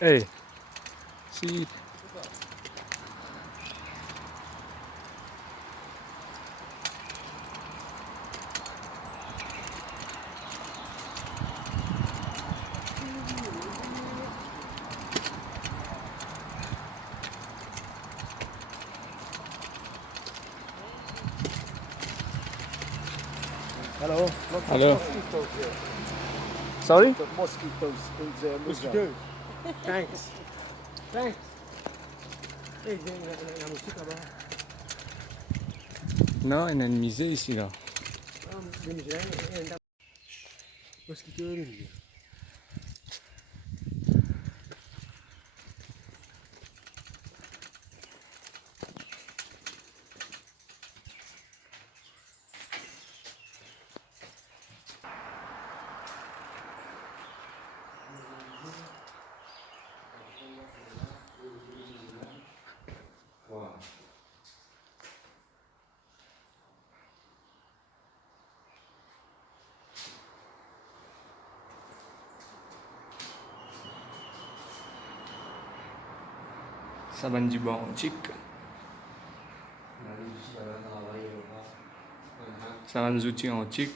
Hey, si. Hello. Lots Hello. of mosquitoes here. Sorry? The mosquitoes in the museum. Mosquitoes. Thanks. Thanks. Hey, j'ai la musique là-bas. Non, il y a une musée ici, là. Les musiciens, il y a un mosquito. Saban Jiba antique. Saban outils antique.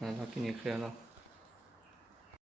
Voilà, qui est écrit là.